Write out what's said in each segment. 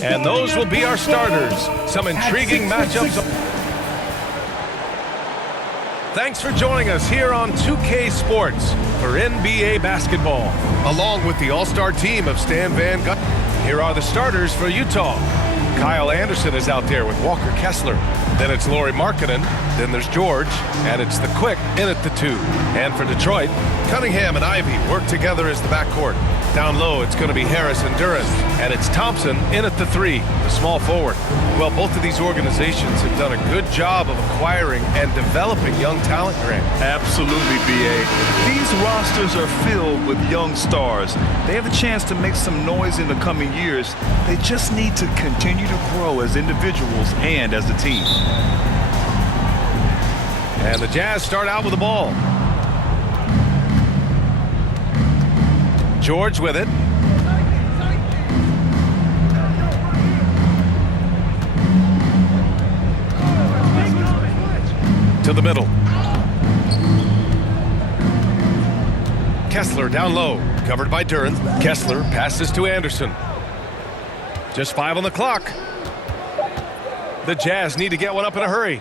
And those will be our starters. Some intriguing matchups. Thanks for joining us here on 2K Sports for NBA basketball. Along with the all-star team of Stan Van Gundy. Here are the starters for Utah. Kyle Anderson is out there with Walker Kessler. Then it's Lauri Markkanen. Then there's George. And it's the Quick in at the 2. And for Detroit, Cunningham and Ivey work together as the backcourt. Down low, it's going to be Harris and Duren. And it's Thompson in at the 3, the small forward. Well, both of these organizations have done a good job of acquiring and developing young talent, Grant. Absolutely, B.A. These rosters are filled with young stars. They have the chance to make some noise in the coming years. They just need to continue to grow as individuals and as a team. And the Jazz start out with the ball. George with it. To the middle. Kessler down low, covered by Duren. Kessler passes to Anderson. Just 5 on the clock. The Jazz need to get one up in a hurry.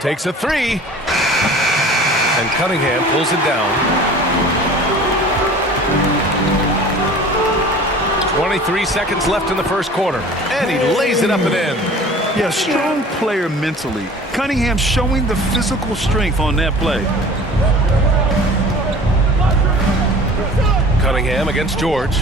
Takes a 3. And Cunningham pulls it down. 23 seconds left in the first quarter. And he lays it up and in. Yeah, strong player mentally. Cunningham showing the physical strength on that play. Cunningham against George.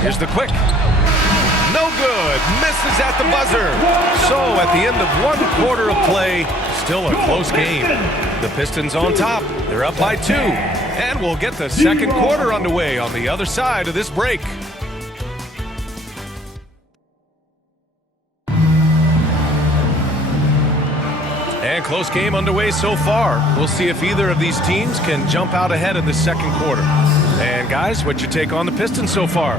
Here's the Quick. No good. Misses at the buzzer. So at the end of 1 quarter of play, still a close game. The Pistons on top. They're up by 2. And we'll get the second quarter underway on the other side of this break. And close game underway so far. We'll see if either of these teams can jump out ahead in the second quarter. And guys, what's your take on the Pistons so far?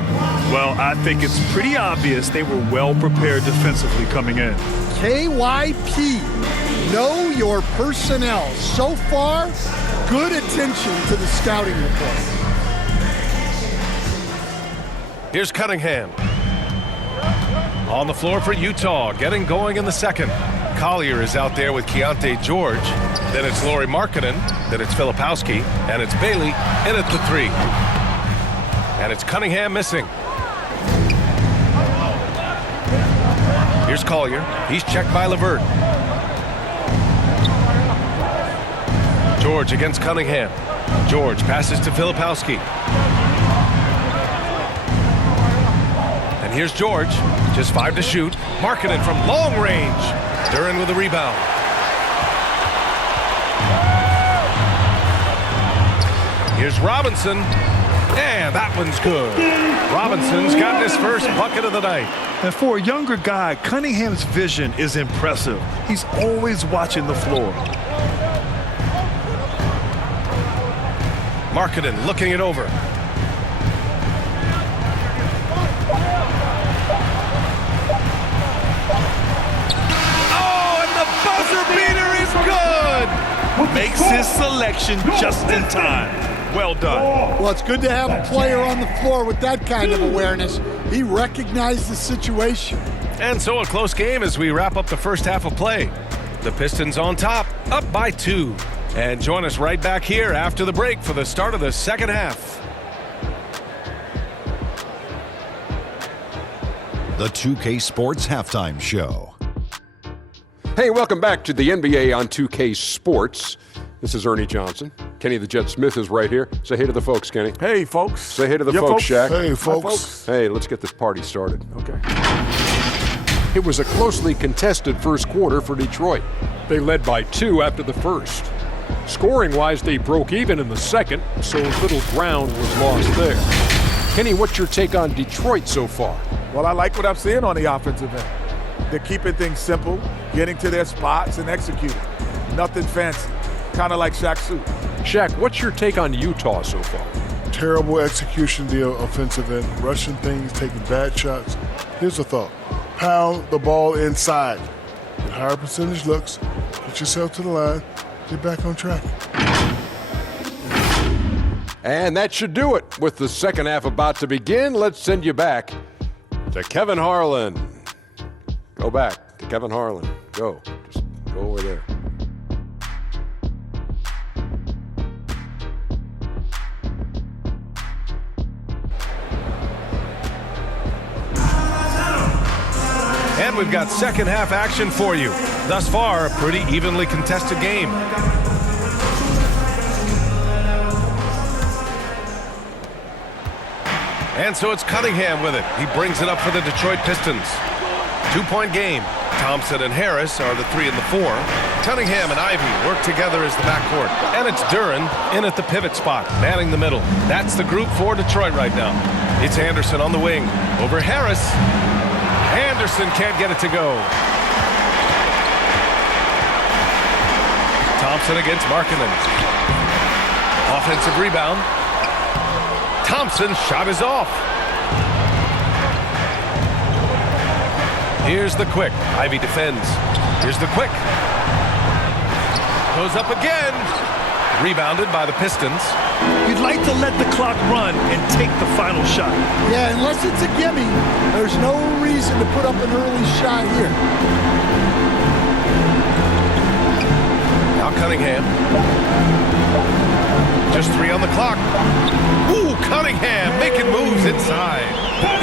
Well, I think it's pretty obvious they were well prepared defensively coming in. KYP, know your personnel. So far, good attention to the scouting report. Here's Cunningham. On the floor for Utah, getting going in the second. Collier is out there with Keontae George. Then it's Lauri Markkanen. Then it's Filipowski. And it's Bailey in at the 3. And it's Cunningham missing. Here's Collier. He's checked by LeVert. George against Cunningham. George passes to Filipowski. And here's George. Just 5 to shoot. Markkanen from long range. Duren with a rebound. Here's Robinson. And that one's good. Robinson's gotten his first bucket of the night. And for a younger guy, Cunningham's vision is impressive. He's always watching the floor. Markkanen looking it over. Oh, and the buzzer beater is good! Makes his selection just in time. Well done. Well, it's good to have a player on the floor with that kind of awareness. He recognized the situation. And so a close game as we wrap up the first half of play. The Pistons on top, up by 2. And join us right back here after the break for the start of the second half. The 2K Sports Halftime Show. Hey, welcome back to the NBA on 2K Sports. This is Ernie Johnson. Kenny the Jet Smith is right here. Say hey to the folks, Kenny. Hey, folks. Say hey to the folks, Shaq. Hey, folks. Hey, let's get this party started. Okay. It was a closely contested first quarter for Detroit. They led by 2 after the first. Scoring-wise, they broke even in the second, so little ground was lost there. Kenny, what's your take on Detroit so far? Well, I like what I'm seeing on the offensive end. They're keeping things simple, getting to their spots and executing. Nothing fancy. Kind of like Shaq's suit. Shaq, what's your take on Utah so far? Terrible execution deal offensive end, rushing things, taking bad shots. Here's a thought. Pound the ball inside. higher percentage looks, get yourself to the line, get back on track. And that should do it. With the second half about to begin, let's send you back to Kevin Harlan. Go back to Kevin Harlan. Go. Just go over there. And we've got second half action for you. Thus far, a pretty evenly contested game. And so it's Cunningham with it. He brings it up for the Detroit Pistons. 2-point game. Thompson and Harris are the 3 and the 4. Cunningham and Ivy work together as the backcourt. And it's Duren in at the pivot spot, manning the middle. That's the group for Detroit right now. It's Anderson on the wing. Over Harris. Anderson can't get it to go. Thompson against Markkanen. Offensive rebound. Thompson's shot is off. Here's the quick. Ivy defends. Here's the quick. Goes up again. Rebounded by the Pistons. You'd like to let the clock run and take the final shot. Yeah, unless it's a gimme, there's no reason to put up an early shot here. Now Cunningham. Just 3 on the clock. Ooh, Cunningham making moves inside.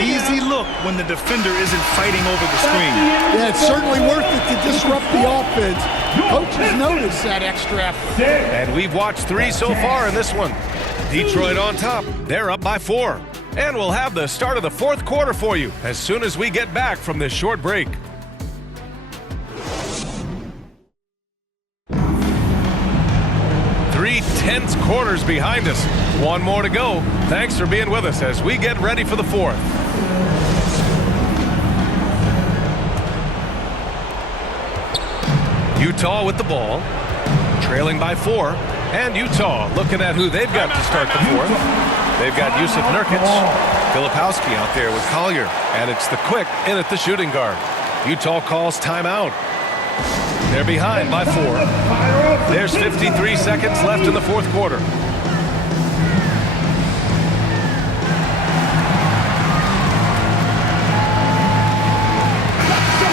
Easy look when the defender isn't fighting over the screen. Yeah, it's certainly worth it to disrupt the offense. Coaches notice that extra effort. And we've watched 3 so far in this one. Detroit on top. They're up by 4. And we'll have the start of the fourth quarter for you as soon as we get back from this short break. Three tense quarters behind us. 1 more to go. Thanks for being with us as we get ready for the fourth. Utah with the ball, trailing by 4. And Utah looking at who they've got to start the fourth. They've got Yusuf Nurkic, Filipowski out there with Collier, and it's the quick in at the shooting guard. Utah calls timeout. They're behind by 4. There's 53 seconds left in the fourth quarter.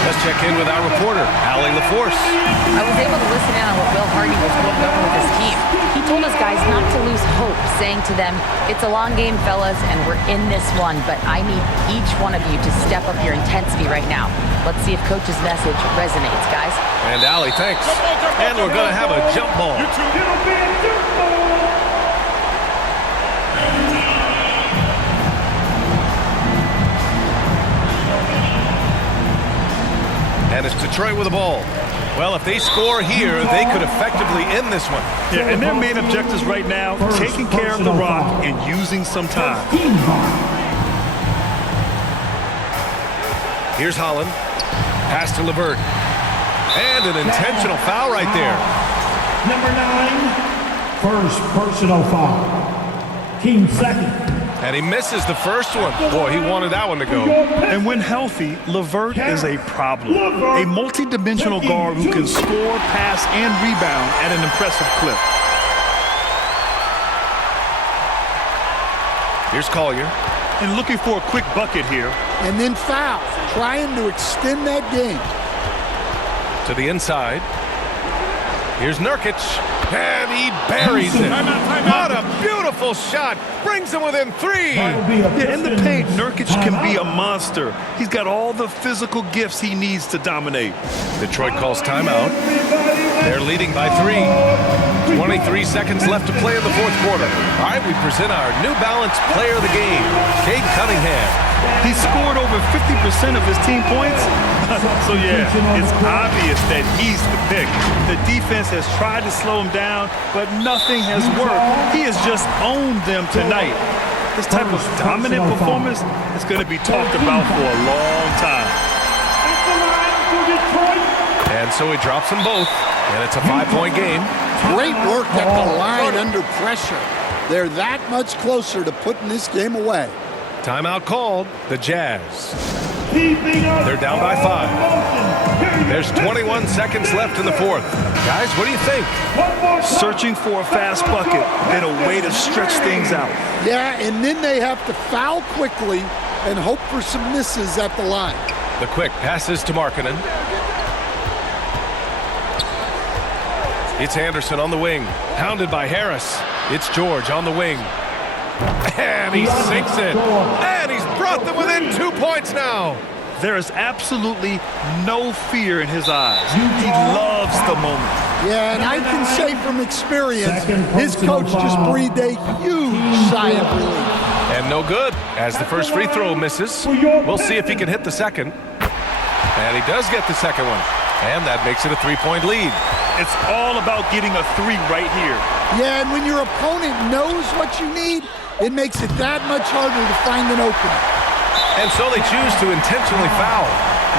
Let's check in with our reporter, Allie LaForce. I was able to listen in on what Will Hardy was going over with his team. He told his guys not to lose hope, saying to them, it's a long game, fellas, and we're in this one, but I need each one of you to step up your intensity right now. Let's see if Coach's message resonates, guys. And Allie, thanks. And we're going to have a jump ball. And it's Detroit with the ball. Well, if they score here, they could effectively end this one. Yeah, and their main objectives right now, taking care of the rock and using some time. Here's Holland. Pass to LeVert. And an intentional foul right there. Number 9, first personal foul. Team second. And he misses the first one. Boy, he wanted that one to go. And when healthy, LeVert is a problem. A multi-dimensional guard who can score, pass, and rebound at an impressive clip. Here's Collier. And looking for a quick bucket here. And then fouls, trying to extend that game. To the inside. Here's Nurkic. And he buries it. What a beautiful shot. Brings him within 3. Yeah, in the paint, Nurkic can be a monster. He's got all the physical gifts he needs to dominate. Detroit calls timeout. They're leading by 3. 23 seconds left to play in the fourth quarter. All right, we present our New Balance player of the game, Cade Cunningham. He scored over 50% of his team points. So, yeah, it's obvious that he's the pick. The defense has tried to slow him down, but nothing has worked. He has just owned them tonight. This type of dominant performance is going to be talked about for a long time. And so he drops them both, and it's a 5-point game. Great work at the line under pressure. They're that much closer to putting this game away. Timeout called, the Jazz. They're down by 5. There's 21 seconds left in the fourth. Guys, what do you think? Searching for a fast bucket, then a way to stretch things out. Yeah, and then they have to foul quickly and hope for some misses at the line. The quick passes to Markkanen. It's Anderson on the wing, pounded by Harris. It's George on the wing. And he sinks it. And he's brought them within 2 points now. There is absolutely no fear in his eyes. He loves the moment. Yeah, and I can say from experience, his coach just breathed a huge sigh of relief. And no good, as the first free throw misses. We'll see if he can hit the second. And he does get the second one. And that makes it a 3-point lead. It's all about getting a three right here. Yeah, and when your opponent knows what you need, it makes it that much harder to find an opening. And so they choose to intentionally foul.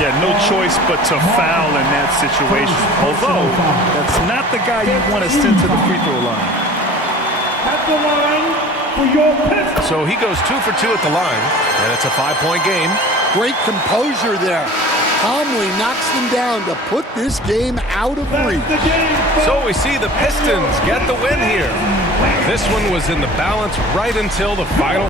Yeah, no choice but to foul in that situation. Although, that's not the guy you want to send to the free throw line. At the line for your Pistons. So he goes 2 for 2 at the line, and it's a 5-point game. Great composure there. Calmly knocks them down to put this game out of reach. So we see the Pistons get the win here. This one was in the balance right until the final